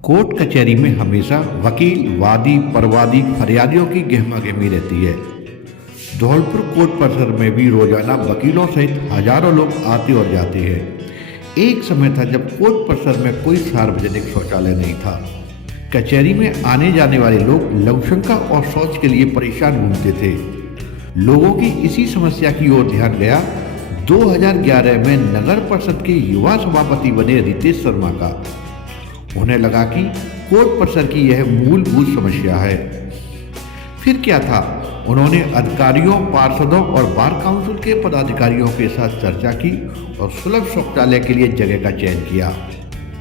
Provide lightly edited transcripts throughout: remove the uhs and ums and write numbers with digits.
Court कचहरी में हमेशा वकील, वादी, परवादी, फरियादियों की गहमागहमी रहती है। धौलपुर कोर्ट परिसर में भी रोजाना वकीलों सहित हजारों लोग आते और जाते हैं। एक समय था जब कोर्ट परिसर में कोई सार्वजनिक शौचालय नहीं था। कचहरी में आने जाने वाले लोग लघुशंका और शौच के लिए परेशान घूमते थे। लोगों की इसी समस्या की ओर ध्यान गया 2011 में नगर परिषद के युवा सभापति बने रितेश शर्मा का। उन्हें लगा कि कोर्ट परिसर की यह मूलभूत समस्या है। फिर क्या था, उन्होंने अधिकारियों, पार्षदों और बार काउंसिल के पदाधिकारियों के साथ चर्चा की और सुलभ शौचालय के लिए जगह का चयन किया।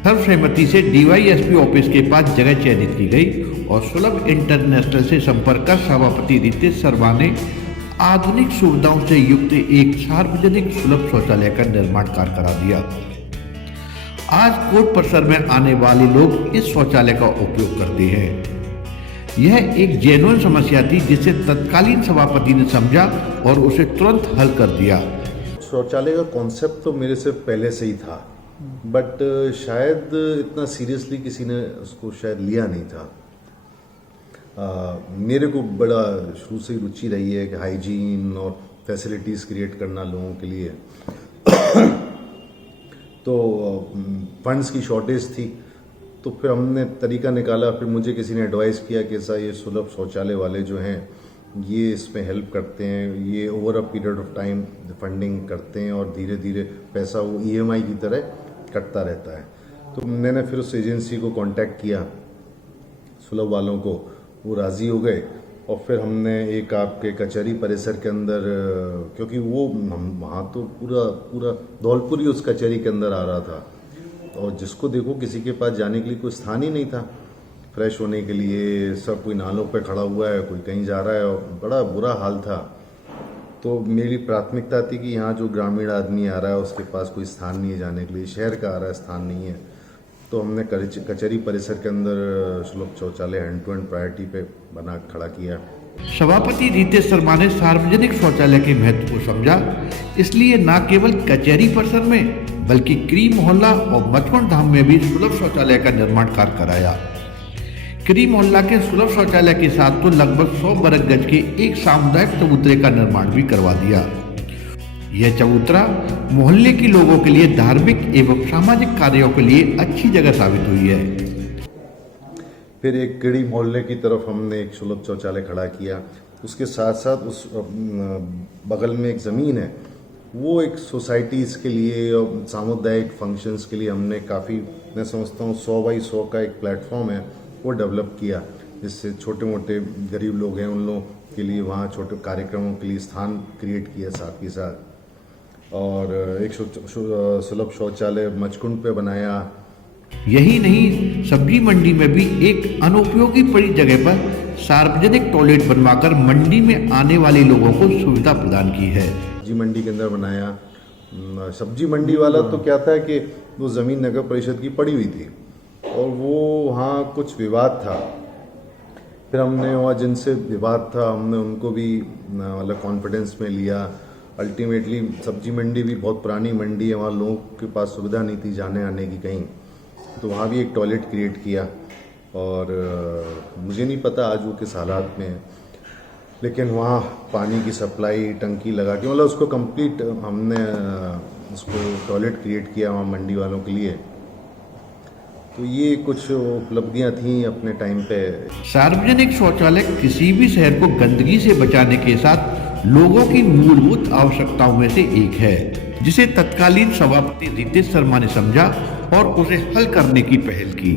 सर्वसहमति से डीवाईएसपी ऑफिस के पास जगह चयनित की गई और सुलभ इंटरनेशनल से संपर्क कर सभापति रितेश शर्मा ने आधुनिक सुविधाओं से युक्त एक सार्वजनिक सुलभ शौचालय का निर्माण कार्य करा दिया। आज कोर्ट परिसर में आने वाले लोग इस शौचालय का उपयोग करते हैं। यह एक जेन्युइन समस्या थी जिसे तत्कालीन सभापति ने समझा और उसे तुरंत हल कर दिया। शौचालय का कॉन्सेप्ट तो मेरे से पहले से ही था, बट शायद इतना सीरियसली किसी ने उसको शायद लिया नहीं था। मेरे को बड़ा शुरू से ही रुचि रही है कि हाइजीन और फैसिलिटीज़ क्रिएट करना लोगों के लिए। तो फंड्स की शॉर्टेज थी, तो फिर हमने तरीका निकाला। फिर मुझे किसी ने एडवाइस किया कि ऐसा ये सुलभ शौचालय वाले जो हैं ये इसमें हेल्प करते हैं, ये over a period of time funding करते हैं और धीरे धीरे पैसा वो EMI की तरह कटता रहता है। तो मैंने फिर उस एजेंसी को कांटेक्ट किया, सुलभ वालों को, वो राज़ी हो गए। और फिर हमने एक आपके कचहरी परिसर के अंदर, क्योंकि वो वहाँ तो पूरा धौलपुर ही उस कचहरी के अंदर आ रहा था और जिसको देखो किसी के पास जाने के लिए कोई स्थान ही नहीं था फ्रेश होने के लिए। सब कोई नालों पे खड़ा हुआ है, कोई कहीं जा रहा है और बड़ा बुरा हाल था। तो मेरी प्राथमिकता थी कि यहाँ जो ग्रामीण आदमी आ रहा है उसके पास कोई स्थान नहीं है जाने के लिए, शहर का आ रहा है स्थान नहीं है। तो हमने कचहरी परिसर के अंदर सुलभ शौचालय हैंड टू हैंड प्रायोरिटी पे बना खड़ा किया। सभापति रितेश शर्मा ने सार्वजनिक शौचालय के महत्व को समझा, इसलिए न केवल कचहरी परिसर में बल्कि क्री मोहल्ला और मचकुंड धाम में भी सुलभ शौचालय का निर्माण कार्य कराया। क्री मोहल्ला के सुलभ शौचालय के साथ तो लगभग 100 वर्ग गज के एक सामुदायिक चबूतरे का निर्माण भी करवा दिया। यह चबूतरा मोहल्ले के लोगों के लिए धार्मिक एवं सामाजिक कार्यों के लिए अच्छी जगह साबित हुई है। फिर एक क्री मोहल्ले की तरफ हमने एक सुलभ शौचालय खड़ा किया। उसके साथ साथ उस बगल में एक ज़मीन है, वो एक सोसाइटीज़ के लिए और सामुदायिक फंक्शंस के लिए हमने काफ़ी, मैं समझता हूँ 100 बाई 100 का एक प्लेटफॉर्म है वो डेवलप किया, जिससे छोटे मोटे गरीब लोग हैं उन लोगों के लिए वहाँ छोटे कार्यक्रमों के लिए स्थान क्रिएट किया साथ ही साथ। और एक सुलभ शौचालय मचकुंड पे बनाया। यही नहीं, सब्जी मंडी में भी एक अनुपयोगी पड़ी जगह पर सार्वजनिक टॉयलेट बनवाकर मंडी में आने वाले लोगों को सुविधा प्रदान की है। सब्जी मंडी के अंदर बनाया। सब्जी मंडी वाला तो क्या था कि वो ज़मीन नगर परिषद की पड़ी हुई थी और वो वहाँ कुछ विवाद था। फिर हमने वहाँ जिनसे विवाद था हमने उनको भी मतलब कॉन्फिडेंस में लिया। अल्टीमेटली सब्जी मंडी भी बहुत पुरानी मंडी है, वहाँ लोगों के पास सुविधा नहीं थी जाने आने की कहीं, तो वहाँ भी एक टॉयलेट क्रिएट किया। और मुझे नहीं पता आज वो किस हालात में है, लेकिन वहाँ पानी की सप्लाई टंकी लगा के मतलब उसको कंप्लीट हमने उसको टॉयलेट क्रिएट किया वहाँ मंडी वालों के लिए। तो ये कुछ उपलब्धियाँ थीं अपने टाइम पे। सार्वजनिक शौचालय किसी भी शहर को गंदगी से बचाने के साथ लोगों की मूलभूत आवश्यकताओं में से एक है, जिसे तत्कालीन सभापति रितेश शर्मा ने समझा और उसे हल करने की पहल की।